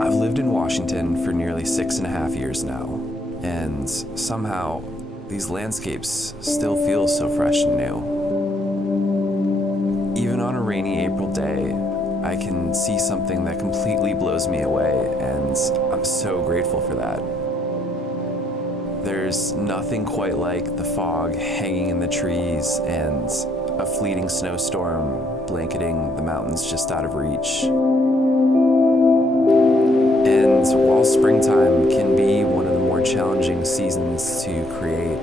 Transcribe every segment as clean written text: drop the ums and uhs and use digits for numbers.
I've lived in Washington for nearly 6.5 years now, and somehow these landscapes still feel so fresh and new. Even on a rainy April day, I can see something that completely blows me away, and I'm so grateful for that. There's nothing quite like the fog hanging in the trees and a fleeting snowstorm blanketing the mountains just out of reach. And while springtime can be one of the more challenging seasons to create,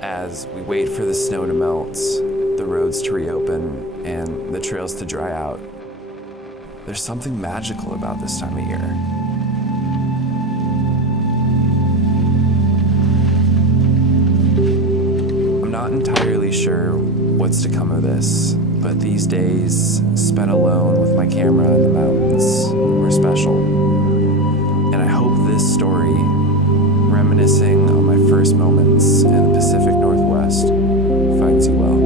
as we wait for the snow to melt, the roads to reopen, and the trails to dry out, there's something magical about this time of year. I'm not entirely sure what's to come of this, but these days spent alone with my camera in the mountains were special. And I hope this story, reminiscing on my first moments in the Pacific Northwest, finds you well.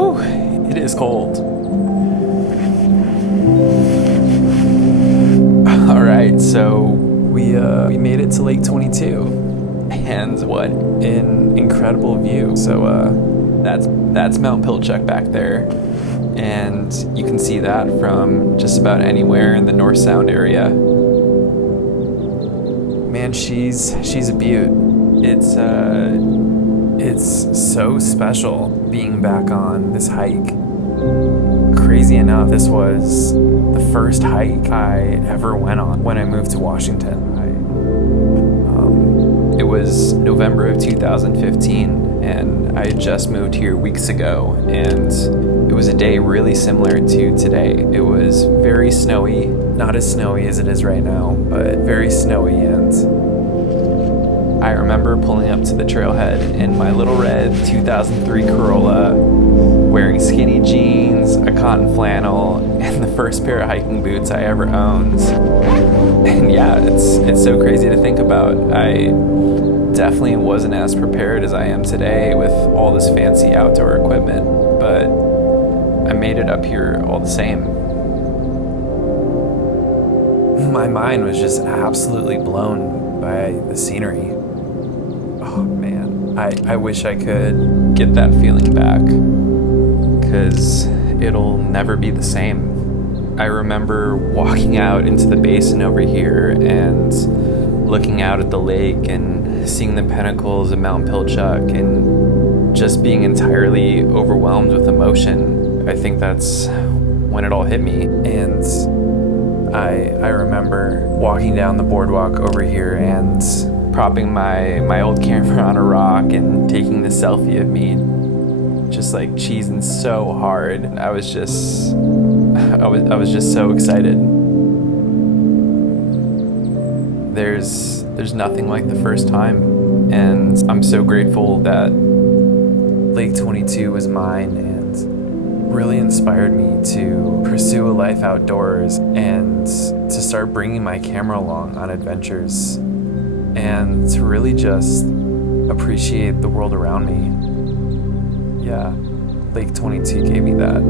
Whew, it is cold. All right, so we made it to Lake 22, and what an incredible view. So that's Mount Pilchuck back there, and you can see that from just about anywhere in the North Sound area. Man, she's a beaut. It's so special being back on this hike. Crazy enough, this was the first hike I ever went on when I moved to Washington. It was November of 2015, and I had just moved here weeks ago, and it was a day really similar to today. It was very snowy, not as snowy as it is right now, but very snowy, and I remember pulling up to the trailhead in my little red 2003 Corolla, wearing skinny jeans, a cotton flannel, and the first pair of hiking boots I ever owned. And yeah, it's so crazy to think about. I definitely wasn't as prepared as I am today with all this fancy outdoor equipment, but I made it up here all the same. My mind was just absolutely blown by the scenery. Oh man, I wish I could get that feeling back, because it'll never be the same. I remember walking out into the basin over here and looking out at the lake and seeing the pinnacles of Mount Pilchuck and just being entirely overwhelmed with emotion. I think that's when it all hit me. And I remember walking down the boardwalk over here and propping my old camera on a rock and taking this selfie of me just like cheesing so hard. I was just so excited. There's nothing like the first time, and I'm so grateful that Lake 22 was mine and really inspired me to pursue a life outdoors and to start bringing my camera along on adventures and to really just appreciate the world around me. Yeah, Lake 22 gave me that.